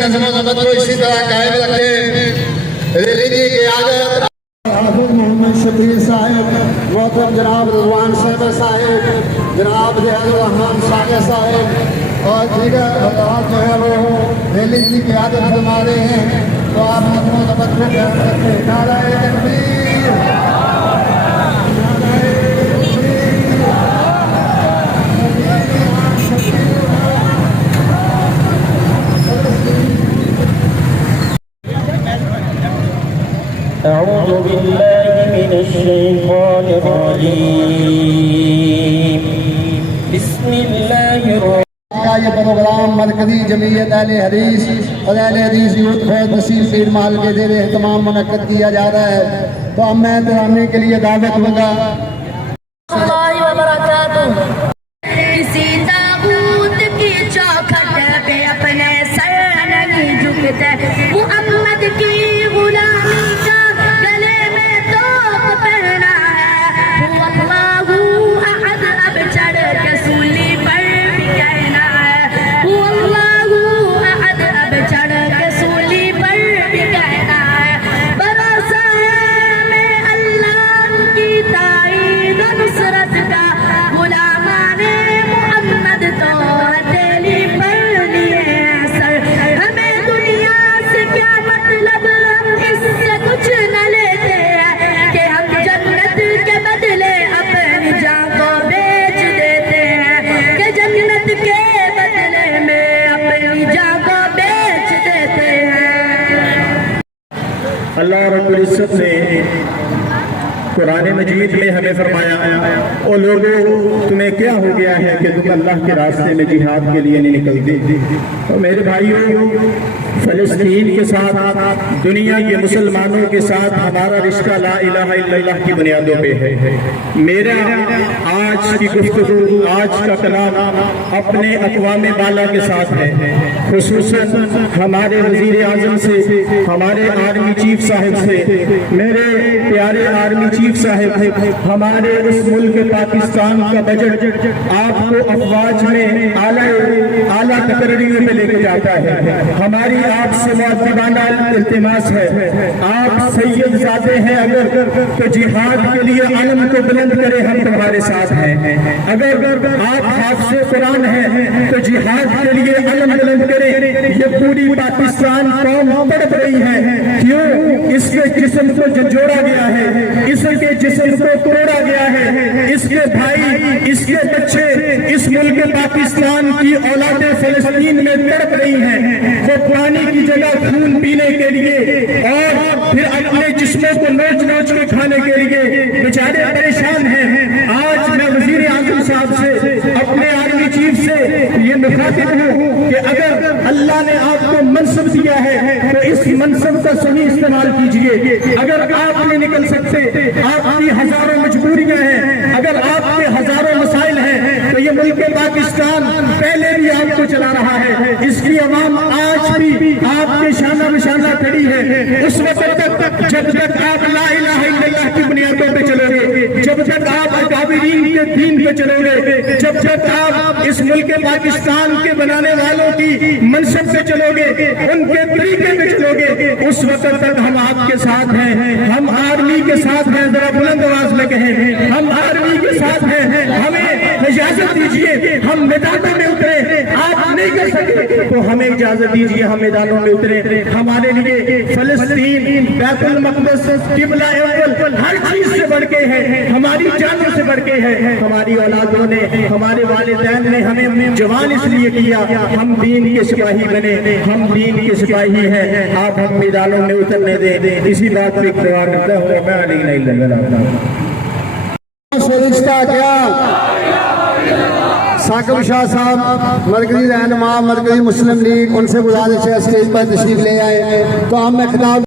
नज़्म व ज़ब्त को इसी तरह कायम रखें। रैली की क़यादत हाफ़िज़ मोहम्मद शफी साहिब, मोहतरम जनाब रिज़वान साहिब, जनाब ज़ियाउर रहमान साहिब और दीगर हज़रात जो है वो रैली की क़यादत फरमा रहे हैं। तो आप नज़्म व ज़ब्त को कायम रखें। नारे तकबीर, أعوذ بالله من الشيطان الرجيم بسم الله الرحمن یہ پروگرام مرکزی جمعیت اہل حدیث اور اہل حدیث یوتھ فیض بشیر پیر محل کے زیر اہتمام منعقد کیا جا رہا ہے۔ تو اب میں ترانے کے لیے دعوت دوں گا۔ اللہ وبرکاتہ۔ کسی تاغوت کی چوکھٹ پہ اپنے سر نہیں جھکتے، محمد کی غلامی کا گلے میں توق پہنا ہے۔ اللہ احد اب چڑھ کے سولی پر بھی کہنا ہے، اللہ احد اب چڑھ کے سولی پر بھی کہنا ہے۔ بھروسہ ہے میں اللہ کی تائید و نصرت کا، غلامان محمد تو ہتھیلی پر لیے سر۔ ہمیں دنیا سے کیا مطلب، ہم اس سے کچھ نہ لیتے ہیں کہ ہم جنت کے بدلے اپنی جان کو بیچ دیتے ہیں، کہ جنت کے بدلے میں اپنی جان کو بیچ دیتے ہیں۔ اللہ رب العزت نے قرآن مجید میں ہمیں فرمایا، او لوگوں تمہیں کیا ہو گیا ہے کہ تم اللہ کے راستے میں جہاد کے لیے نہیں نکلتے؟ تو میرے بھائیوں، فلسطین کے ساتھ، دنیا کے مسلمانوں کے ساتھ ہمارا رشتہ لا الہ الا اللہ کی بنیادوں پہ ہے۔ میرا آج کی گفتگو، آج کا کلام اپنے اقوام بالا کے ساتھ ہے، خصوصاً ہمارے وزیر اعظم سے، ہمارے آرمی چیف صاحب سے، میرے پیارے آرمی چیف صاحب، ہمارے اس ملک پاکستان کا بجٹ آپ کو افواج میں اعلیٰ تقرریوں میں لے کے جاتا ہے۔ ہماری آپ سے معذبانہ التماس ہے، آپ سید زادے ہیں اگر تو جہاد کے لیے علم کو بلند کرے، ہم تمہارے ساتھ ہیں۔ اگر آپ حافظ قرآن ہیں تو جہاد کے لیے علم بلند کرے۔ یہ پوری پاکستان قوم تڑپ رہی ہے، کیوں؟ اس کے جسم کو جھنجھوڑا گیا ہے، اس کے جسم کو توڑا گیا ہے، اس کے بھائی، اس کے بچے اس ملک پاکستان کی اولاد فلسطین میں تڑپ رہی ہیں، وہ پانی کی جگہ خون پینے کے لیے اور پھر اپنے جسموں کو نوچ نوچ کے کھانے کے لیے بیچارے پریشان ہیں۔ آج میں وزیر اعظم صاحب سے، اپنے آرمی چیف سے یہ مخاطب ہوں کہ اگر اللہ نے آپ کو منصب دیا ہے تو اس منصب کا صحیح استعمال کیجئے. اگر آپ نہیں نکل سکتے، آپ کی ہزاروں مجبوریاں ہیں، اگر آپ کے ہزاروں مسائل ہیں، تو یہ ملک پاکستان پہلے بھی آپ کو چلا رہا ہے. اس کی عوام آج بھی آپ کے شانہ بشانہ کھڑی ہے. اس وقت تک جب تک آپ لا الہ الا اللہ کی بنیادوں پہ چلو گے، جب تک آپ اکابرین کے دین پہ چلو گے، جب تک آپ اس ملک پاکستان کے بنانے والوں کی منشب سے چلو گے، ان کے طریقے پہ چلو گے، اس وقت تک ہم آپ کے ساتھ ہیں. ہم آرمی کے ساتھ ہیں. ذرا بلند آواز میں کہیں، ہم آرمی کے ساتھ ہیں. ہمیں اجازت دیجیے ہم میدانوں میں اترے. آپ نہیں کر سکتے تو ہمیں اجازت دیجیے ہم میدانوں میں اترے. ہمارے لیے فلسطین، بیت المقدس، قبلہ اول ہر چیز سے بڑھ کے ہے، ہماری جانوں سے بڑھ کے ہے. ہماری اولادوں نے، ہمارے والدین نے ہمیں جوان اس لیے کیا ہم دین کے سپاہی بنے، ہم دین کے سپاہی ہیں. آپ ہم میدانوں میں اترنے دیں. اسی بات پہ اقتدار کرتا ہوں میں علی نہیں لگا سے رشتہ کیا. ثاقب شاہ صاحب مرکزی رہنما مرکزی مسلم لیگ، ان سے گزارش ہے اسٹیج پر تشریف لے آئے تو ہم میں خطاب.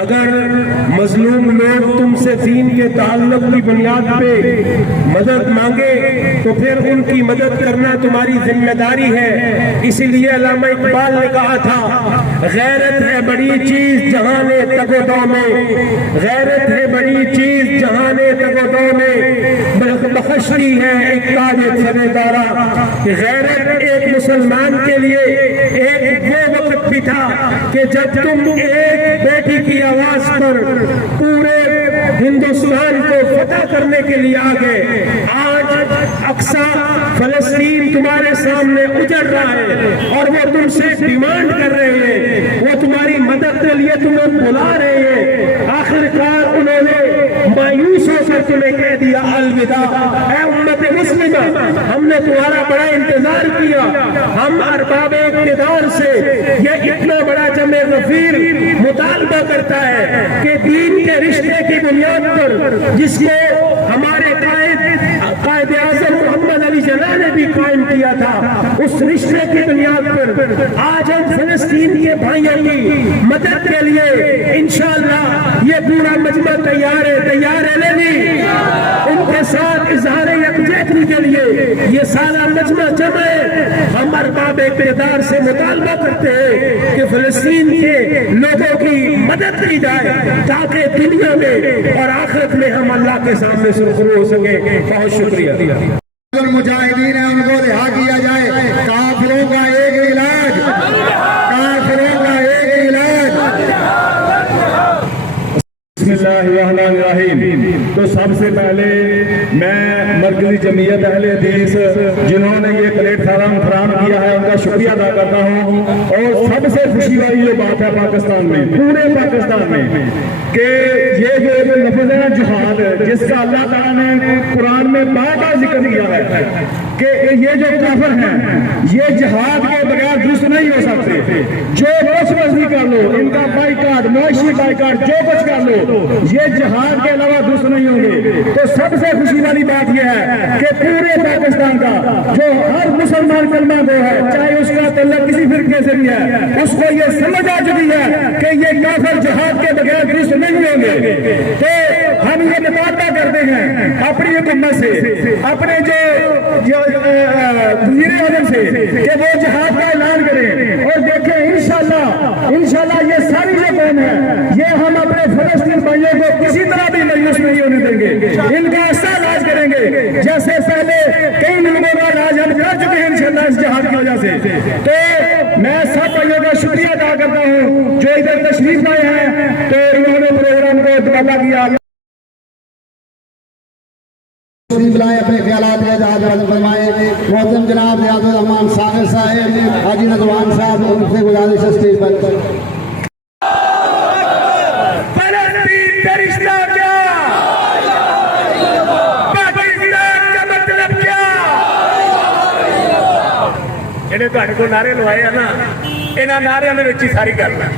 اگر مظلوم لوگ تم سے دین کے تعلق کی بنیاد پہ مدد مانگے تو پھر ان کی مدد کرنا تمہاری ذمہ داری ہے. اسی لیے علامہ اقبال نے کہا تھا غیرت ہے بڑی چیز جہاں نے تگ و دو میں، غیرت ہے بڑی چیز جہاں نے تگ و دو میں بخشتی ہے ایک تاج سردارا. غیرت ایک مسلمان کے لیے ایک وہ وقت بھی تھا کہ جب تم ایک بیٹی کی آواز پر پورے ہندوستان کو فتح کرنے کے لیے آ گئے. آج اقصی فلسطین تمہارے سامنے اجڑ رہا ہے اور وہ تم سے ڈیمانڈ کر رہے ہیں، وہ تمہاری مدد کے لیے تمہیں بلا رہے ہیں. آخرکار انہوں نے مایوس ہو کر تمہیں کہہ دیا الوداع. اے امت مسلمہ، ہم نے تمہارا بڑا انتظار کیا. ہم ارباب اقتدار سے یہ اتنا بڑا جمع غفیر مطالبہ کرتا ہے کہ دین کے رشتے کی بنیاد پر جس کو ہمارے قائد اعظم محمد علی جناح نے بھی قائم کیا تھا، اس رشتے کی بنیاد پر آج ہم فلسطین کے بھائیوں کی مدد کے لیے انشاءاللہ یہ پورا مجمع تیار ہے لیلی ان کے ساتھ اظہار یکجہتی کے لیے یہ سارا مجمع جمع ہے. ہم ارباب اقتدار سے مطالبہ کرتے ہیں کہ فلسطین کے لوگوں کی مدد کی جائے تاکہ دنیا میں اور آخرت میں ہم اللہ کے سامنے سرخرو ہو سکیں. بہت شکریہ. مجاہدین ہیں ان کو رہا کیا جائے. کافروں کا ایک علاج، کافروں کا ایک علاج. بسم اللہ الرحمن الرحیم. تو سب سے پہلے میں مرکزی جمعیت اہل حدیث جنہوں نے یہ پلیٹ فراہم کیا ہے ان کا شکریہ ادا کرتا ہوں. اور سب سے خوشی والی یہ بات ہے پاکستان میں، پورے پاکستان میں، کہ یہ جو لفظ ہے جہاد، جس کا اللہ تعالیٰ نے قرآن میں بار ذکر کیا ہے کہ یہ جو کافر ہیں یہ جہاد کے بغیر درست نہیں ہو سکتے. جو کچھ مرضی کر لو، ان کا بائیکاٹ، معاشی بائیکاٹ، جو کچھ کر لو، یہ جہاد کے علاوہ درست نہیں ہوں گے. تو سب سے خوشی والی بات یہ ہے کہ پورے پاکستان کا جو ہر مسلمان کلمہ گو ہے، چاہے اس کا تعلق کسی فرقے سے بھی ہے، اس کو یہ سمجھ آ چکی ہے کہ یہ کافر جہاد کے بغیر درست نہیں ہوں گے. تو ہم یہ مطالبہ کرتے ہیں اپنی حکومت سے، اپنے جو وزیر اعظم سے کہ وہ جہاد کا اعلان کریں. اور دیکھیں انشاءاللہ یہ ساری جو قوم ہے یہ ہم اپنے فلسطین بھائیوں کو کسی طرح بھی مایوس نہیں ہونے دیں گے. ان کا ایسا علاج کریں گے جیسے پہلے کئی ملکوں کا علاج ہم کر چکے ہیں انشاءاللہ اس جہاد کی وجہ سے. تو میں سب بھائیوں کا شکریہ ادا کرتا ہوں جو ادھر تشریف لائے ہیں. تو انہوں نے پروگرام کو اتباع کیا. تشریف لائے، اپنے خیالات کا اظہار فرمائیں. محترم جناب ریاض الرحمان ثاقب صاحب، حاجی رضوان صاحب، ان سے گزارش ہے اسٹیج پر. فلسطین کا رشتہ کیا؟ پاکستان کا مطلب کیا؟ جنہیں تہاڈے کو نعرے لوائے ہیں نا، انہاں نعریاں دے وچ ہی ساری گل ہے.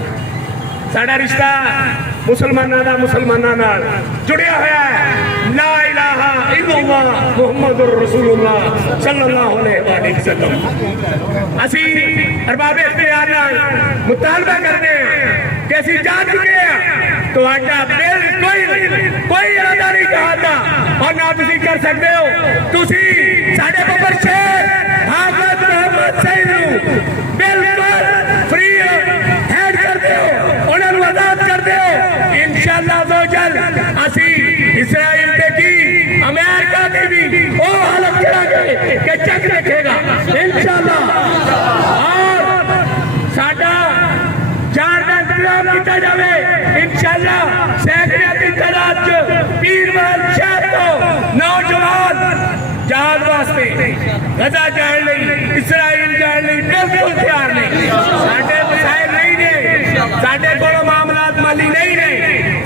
ساڈا رشتہ ਮੁਸਲਮਾਨਾਂ ਦਾ ਮੁਸਲਮਾਨਾਂ ਨਾਲ ਜੁੜਿਆ ਹੋਇਆ ਹੈ। ਲਾ ਇਲਾਹਾ ਇਲlallah ਮੁਹੰਮਦੁਰ ਰਸੂਲullah ਸੱਲੱਲਾਹੁ ਅਲੈਹਿ ਵਸੱਲਮ। ਅਸੀਂ ਅਰਬਾਬ ਇਖਤਿਆਰ ਨਾਲ ਮੁਤਾਲਬਾ ਕਰਦੇ ਹਾਂ ਕਿ ਅਸੀਂ ਜਾਣ ਚੁੱਕੇ ਹਾਂ ਤੁਹਾਡਾ ਬਿਲਕੁਲ ਕੋਈ ਇਰਾਦਾ ਨਹੀਂ ਜਹਾਦ ਦਾ, ਔਰ ਨਾ ਤੁਸੀਂ ਕਰ ਸਕਦੇ ਹੋ। ਤੁਸੀਂ ਸਾਡੇ ਬੱਬਰ ਸ਼ੇਰ ਹਾਫਿਜ਼ ਮੁਹੰਮਦ ਸਈਦ ਨੂੰ ਬਿਲਕੁਲ ਫ੍ਰੀ ਹੈਡ ਕਰਦੇ ਹੋ, ਉਹਨਾਂ ਨੂੰ ਆਜ਼ਾਦ ਕਰਦੇ ਹੋ। ਇੰਸ਼ਾਅੱਲਾਹ ਜ਼ੋਜਲ ਅਸੀਂ ਇਸਰਾਈਲ ਦੇ ਕੀ ਅਮਰੀਕਾ ਦੇ ਵੀ ਉਹ ਹਾਲਤ ਕਰਾਂਗੇ ਕਿ ਚੱਕ ਰੱਖੇਗਾ ਇੰਸ਼ਾਅੱਲਾਹ। ਔਰ ਸਾਡਾ ਜਾਨ ਦਾ ਇੰਤਜ਼ਾਮ ਕੀਤਾ ਜਾਵੇ इंशाअल्लाह। सैकड़ों की तादाद च पीरवाल शहर तो नौजवान जान वास्ते गजा जान लई इसराइल जान लई बिल्कुल तैयार नहीं। साडे वसाइल नहीं ने, साडे कोल मामलात माली नहीं ने।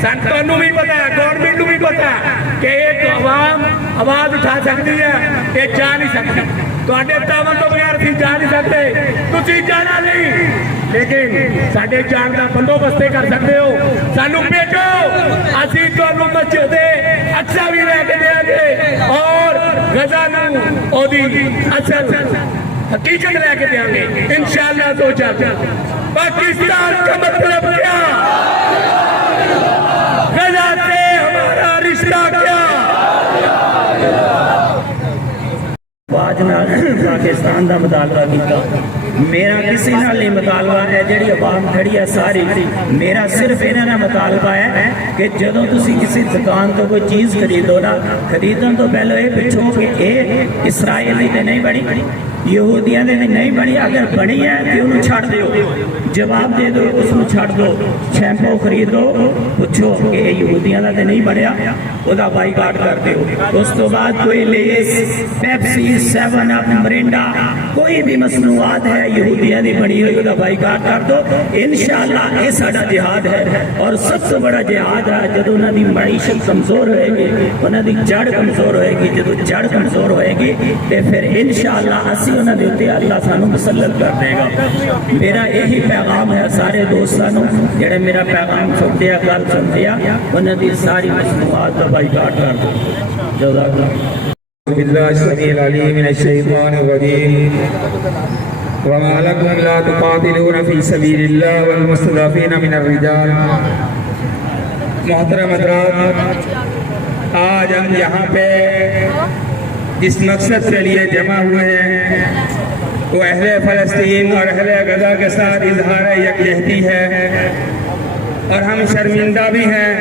ਸਾਨੂੰ भी पता है, गवर्नमेंट भी पता है कि एक आवाम आवाज उठा सकती है, ये जा नहीं सकती। ਤੁਹਾਡੇ ਤਾਵਨ ਤੋਂ ਬਗੈਰ ਅਸੀਂ ਜਾ ਨਹੀਂ ਸਕਦੇ, ਤੁਸੀਂ ਜਾਣਾ ਨਹੀਂ, ਲੇਕਿਨ ਸਾਡੇ ਜਾਣ ਦਾ ਬੰਦੋਬਸਤ ਕਰ ਸਕਦੇ ਹੋ। ਸਾਨੂੰ ਭੇਜੋ, ਅਸੀਂ ਤੁਹਾਨੂੰ ਮਸਜਿਦ ਦੇ ਅਕਸਾ ਵੀ ਲੈ ਕੇ ਦੇਵਾਂਗੇ ਔਰ ਗਜ਼ਾ ਨੂੰ ਉਹਦੀ ਅਸਲ हकीकत लेके देंगे इंशाअल्लाह। तो पाकिस्तान का मतलब क्या, गजा से हमारा रिश्ता क्या। आज नाल पाकिस्तान का मुतालबा किया, मेरा किसी नाल नहीं मुतालबा है। जिहड़ी आवाम खड़ी है सारी, मेरा सिर्फ इन्हां दा मुतालबा है कि जदों तुसीं किसी दुकान तो कोई चीज़ खरीदो ना, खरीदण तो पहले ये पुछो कि ये इसराइल दी ते नहीं बनी, यहूदियां दे नहीं बनी। अगर बनी है तो उन्होंने छड़ दो, जवाब दे दो, उसको छड़ दो। शैंपू खरीदो, पूछो कि यहूदियां दा ते नहीं बनया, उसका बाईकाट कर दो। उस तो बाद कोई लेस, पेप्सी, 7 अप, मिरिंडा, कोई भी मसनूआत है यहूदियां दी बनी हुई, उसका बाईकाट कर दो। इंशाअल्लाह ये साडा जिहाद है और सबसे बड़ा जिहाद है जदों उन्हां दी मईशत कमजोर होएगी, उन्हां दी जड़ कमजोर होएगी। जदों जड़ कमजोर होएगी तो फिर इंशाअल्लाह असीं उन्हां दे उत्ते अल्लाह सानू मुसल्लत कर देगा। मेरा यही पैगाम है सारे दोस्तों नू, जिहड़े मेरा पैगाम सुनते हैं, गल सुनते हैं, उन्हां दी सारी मसनूआत का बाईकाट कर दो। जज़ाकल्लाह। बिल्लाहि समीउल अलीम मिनश शैतानिर रजीम। वमा लकुम ला तुकातिलूना फी सबीलिल्लाह वल मुस्तज़अफ़ीना मिनर रिजाल। मोहतरम हज़रात, आज हम यहाँ पे जिस मकसद के लिए जमा हुए हैं वो अहले फ़लस्तीन और अहले गज़ा के साथ इजहार यकजहती है। और हम शर्मिंदा भी हैं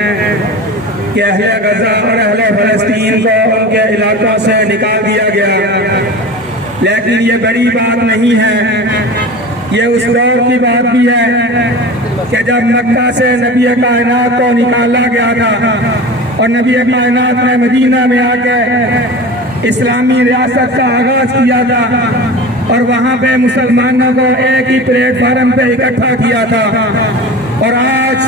कि अहले गज़ा और अहले फ़लस्तीन को उनके इलाकों से निकाल दिया गया, लेकिन ये बड़ी बात नहीं है। ये उस दौर की बात भी है कि जब मक्का से नबी कायनात को निकाला गया था और नबी कायनात ने मदीना में आके इस्लामी रियासत का आगाज किया था और वहाँ पे मुसलमानों को एक ही प्लेटफार्म पे इकट्ठा किया था। और आज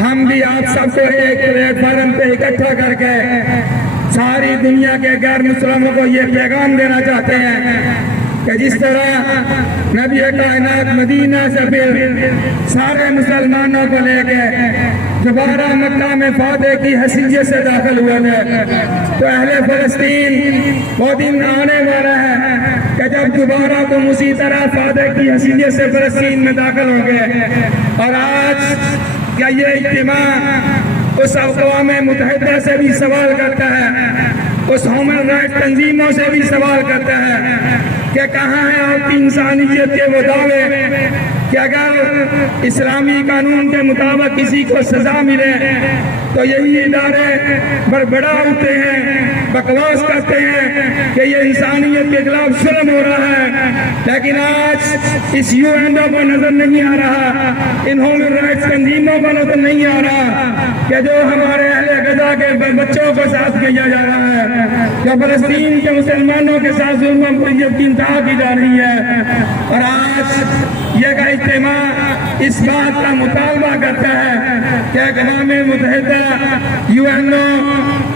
हम भी आप सबको एक प्लेटफार्म पे इकट्ठा करके सारी दुनिया के गैर मुसलमानों को ये पैगाम देना चाहते हैं कि जिस तरह नबी कायनात मदीना से फिर सारे मुसलमानों को लेके दोबारा मक्का में फातह की हैसियत से दाखिल हुए थे, तो अहले फ़लस्तीन वो दिन आने वाला है कि जब दोबारा तुम उसी तरह फातह की हैसियत से फ़लस्तीन में दाखिल हो गए। और आज क्या ये इज्तिमा उस अक़वाम मुत्तहिदा से भी सवाल करता है, उस ह्यूमन राइट तंजीमों से भी सवाल करता है कि कहाँ है आपकी इंसानियत के वो दावे कि अगर इस्लामी कानून के मुताबिक किसी को सजा मिले तो यही इदारे बड़बड़ा उठते हैं, बकवास करते हैं कि ये इंसानियत के खिलाफ जुल्म हो रहा है। लेकिन आज इस यूएनओ को नजर नहीं आ रहा, इन ह्यूमन राइट्स तंजीमों को नजर नहीं आ रहा कि जो हमारे अहले गजा के बच्चों को साथ किया जा रहा है, जो फलस्तीन के मुसलमानों के साथ जुल्म की इंतहा की जा रही है। और आज ये का इज्तिमा इस बात का मुतालबा करता है कि अक़वाम मुत्तहिदा, यूएनओ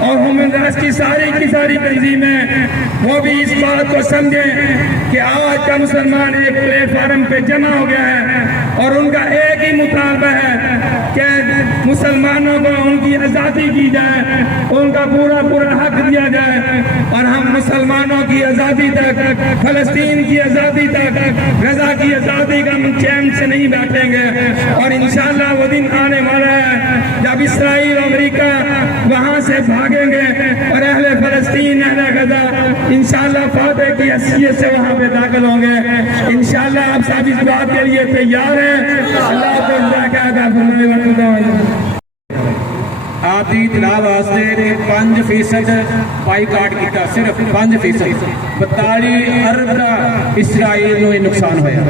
और ह्यूमन राइट्स की सारी तंजीमें वो भी इस बात को समझें कि आज का मुसलमान एक प्लेटफार्म पे जमा हो गया है और उनका एक ही मुतालबा है कि मुसलमानों को उनकी आज़ादी की जाए, उनका पूरा पूरा हक दिया जाए और हम मुसलमानों की आज़ादी तक, फलस्तीन की आज़ादी तक, गजा की आज़ादी का हम चैन से नहीं बैठेंगे। और इंशाअल्लाह वो दिन आने वाला है जब इसराइल अमेरिका वहाँ से भागेंगे और अहले फलस्तीन, अहले गजा इंशाअल्लाह फातह की हैसियत से वहाँ पे दाखिल होंगे। इंशाअल्लाह आप सब इस बात के लिए तैयार हैं। अल्लाह को आप दी तलाब वास्ते 5% बाईकाट किया, सिर्फ 5%। 42 अरब का इसराइल ਨੂੰ नुकसान होया।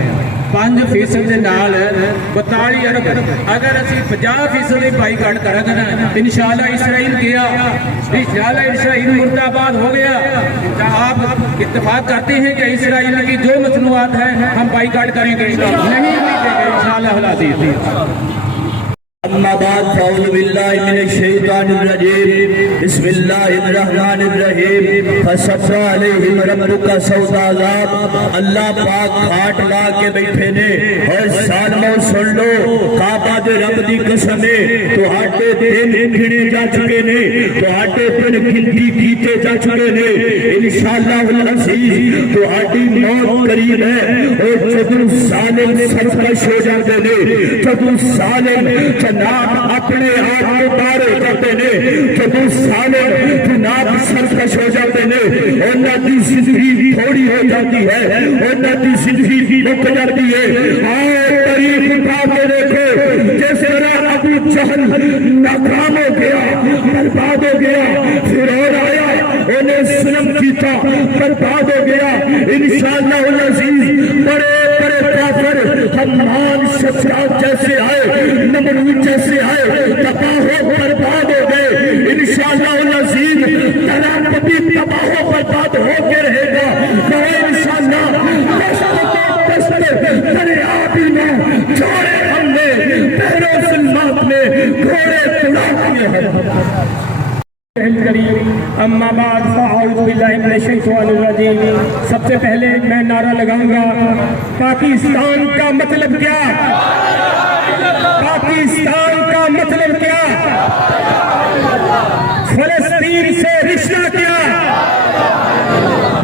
5% ਦੇ ਨਾਲ 42 अरब। अगर ਅਸੀਂ 50% ਦੇ बाईकाट करांगे ना, इंशाअल्लाह इसराइल गया, इंशाअल्लाह इसराइल मुर्दाबाद हो गया। आप इत्तेफाक करते हैं कि इसराइल की जो मसनूआत है हम बाईकाट करेंगे, नहीं देंगे इंशाअल्लाह। अम्मा बाद फ़अऊज़ु बिल्लाहि मिनश शैतानिर रजीम, बिस्मिल्लाहिर्रहमानिर्रहीम। फसफ़ा अलैहिम रब्बुका सौता अज़ाब। अल्लाह पाक खाट ला के बैठे ने और सालमों सुन लो, काबा दे रब दी कसम है, तुहाडे दिन गिने जा चुके ने, तुहाडे दिन गिनती कीते जा चुके ने। इंशाअल्लाह अज़ीज़ तुहाडी मौत करीब है। और जदों ज़ालिम सरकश हो जाते ने, जदों ज़ालिम जनाब अपने आप को पार हो जाते ने, जदों ज़ालिम जनाब सरकश हो जाते ने, उन्हां दी जिंदगी थोड़ी हो जाती है, उन्हां दी जिंदगी रुक जाती है। और तारीख उठा के देखो, जिस तरह अबू जहल नाकाम हो गया, बर्बाद हो गया, फिरौन आया, उन्हें जुल्म किया, बर्बाद हो गया। इंशाअल्लाह अज़ीज़ बड़े बड़े काफिर हम्मान शफरात जैसे आए, नमरूद जैसे आए, तबाह हो बर्बाद हो गए। इंशाअल्लाह अज़ीज़ तलापति तबाह हो बर्बाद होके रहेगा। इंशाअल्लाह दरियाबी में जोड़े हमने, पहले जुल्मात में घोड़े तुड़ा किए हैं। अम्मा बाद फ़अऊज़ु बिल्लाहि मिनश शैतानिर रजीम। सबसे पहले मैं नारा लगाऊंगा, पाकिस्तान का मतलब क्या? पाकिस्तान का मतलब क्या? फलस्तीन से रिश्ता क्या?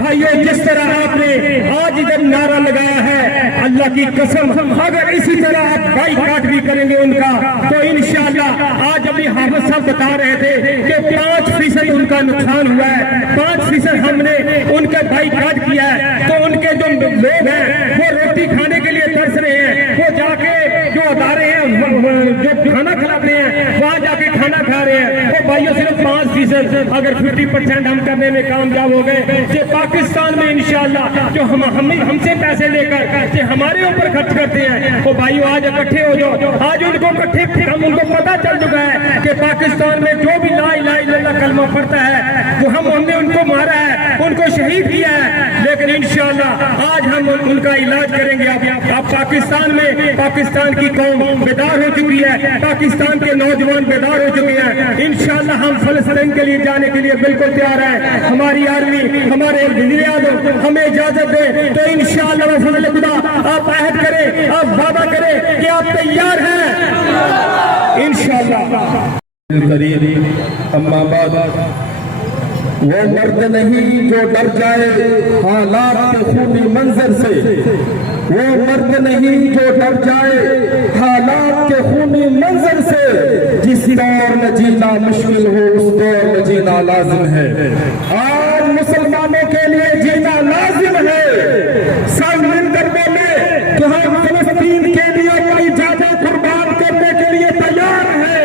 भाइयों, जिस तरह आपने आज इधर नारा लगाया है, अल्लाह की कसम अगर इसी तरह आप बाईकाट भी करेंगे उनका, तो इंशाअल्लाह आज अभी हाफिज साहब बता रहे थे कि 5% उनका नुकसान हुआ है, 5% हमने उनके बाईकाट किया है। तो उनके जो लोग हैं वो रोटी खाने के लिए तरस रहे हैं, वो जाके जो अदारे हैं जो खाना खिलाते हैं वहाँ जाके खाना खा रहे हैं। वो भाइयों सिर्फ 5% अगर 50% हम करने में कामयाब हो गए, कि पाकिस्तान में इंशाअल्लाह जो हमसे पैसे लेकर कि हमारे ऊपर खर्च करते हैं, वो भाइयों आज इकट्ठे हो जाओ। आज उनको इकट्ठे, हम उनको पता चल चुका है कि पाकिस्तान में जो भी ला इलाहा इल्लल्लाह कलमा पढ़ता है, जो हमने उनको मारा है, उनको शहीद किया है। लेकिन इंशाअल्लाह आज हम उनका इलाज करेंगे। अब पाकिस्तान में पाकिस्तान की कौम बेदार हो चुकी है, पाकिस्तान के नौजवान बेदार हो चुके हैं। इंशाअल्लाह हम फलस्तीन के लिए जाने के लिए बिल्कुल तैयार है। हमारी आर्मी, हमारे वज़ीर आज़म हमें इजाजत दे तो इंशाअल्लाह फज़ल खुदा आप अहद करें, आप वादा करें कि आप तैयार हैं इंशाअल्लाह। अम्मा बाद वो मर्द नहीं जो डर जाए हालात के खूनी मंजर से, वो मर्द नहीं जो डर जाए हालात के खूनी मंजर से। जिस दौर में जीना मुश्किल हो उस दौर में जीना लाजिम है। आज मुसलमानों के लिए जीना लाजिम है। सब मिलकर बोले कि हम फलस्तीन के लिए अपनी जान कुर्बान करने के लिए तैयार हैं।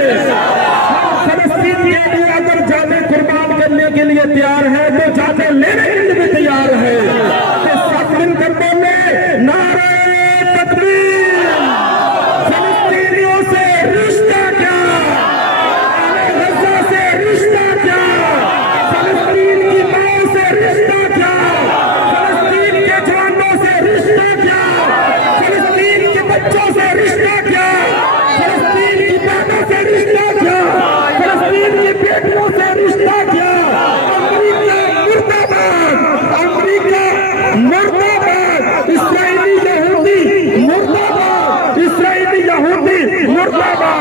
फलस्तीन के लिए अगर जाने कुर्बान करने के लिए तैयार है तो जाने लेने के लिए भी तैयार है। तो सब मिलकर बोले नारे तकबीर। फलस्तीनियों से रिश्ता क्या? गजा से रिश्ता क्या? फलस्तीन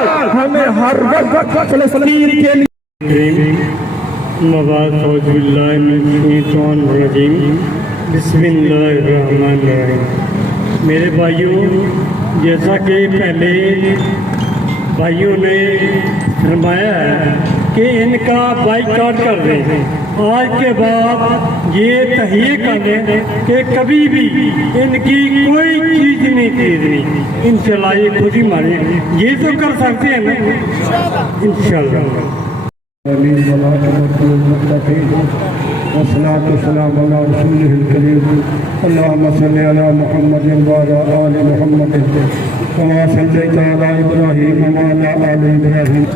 हमें हर वक्त फलस्तीन के लिए बिस्मिल्लाहिर्रहमानिर्रहीम। मेरे भाइयों, जैसा कि पहले भाइयों ने फरमाया है कि इनका बाइकआउट कर दें, आज के बाद ये तहैया कर दें कि कभी भी इनकी कोई चीज़ नहीं खरीदनी। इंशाल्लाह ये खुद ही माने, ये तो कर सकते हैं ना इंशाल्लाह। वस्सलाम अला रसूलिहिल करीम अल्लाहुम्मा सल्लि अला मुहम्मद व अला आलि मुहम्मद कमा सल्लैता अला इब्राहीम व अला आलि इब्राहीम।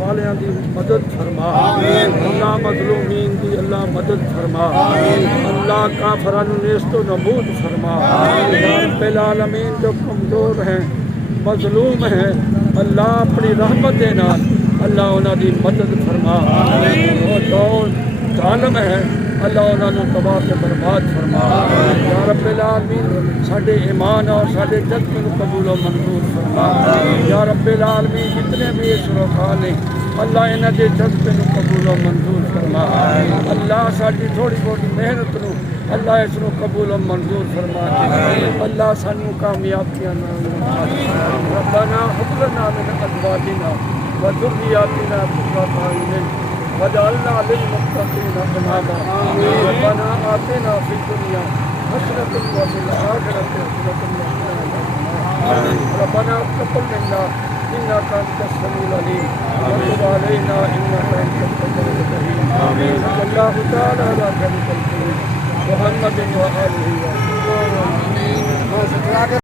वालियां दी मदद फरमा, अल्लाह मज़लूमीन दी अल्लाह मदद फरमा, अल्लाह काफिरां नूं नेस्तो नबूद फरमा। रब्बिल आलमीन जो कमजोर हैं, मजलूम हैं, अल्लाह अपनी रहमत दे नाल अल्लाह उन्हां दी मदद फरमा। जो जालिम है अल्लाह उन्होंने तबाह से बर्बाद फरमा। या रब्बिल आलमीन साडे ईमान और साडे जज्बे नूं कबूल और मंजूर फरमा। या रब्बिल आलमीन जितने भी इस रोका ने अल्लाह इन्हां दे जज्बे नूं कबूल और मंजूर फरमा। अल्लाह साडी थोड़ी बहुत मेहनत नूं अल्लाह इस नूं कबूल और मंजूर फरमा। अल्लाह सानू कामयाबियां नाल रब्बना हब लना मिन अज़वाजिना व ज़ुर्रिय्यातिना क़ुर्रता अय्युन वजअलना लिलमुत्तक़ीना इमामा। रब्बना आतिना फिद दुनिया हसनतन व फिल आखिरति हसनतन व क़िना अज़ाबन्नार। रब्बना तक़ब्बल मिन्ना इन्नका अंतस समीउल अलीम व तुब अलैना इन्नका अंतत तव्वाबुर रहीम। सल्लल्लाहु तआला अला खैरिल खल्क़ि मुहम्मदिन व आलिहि व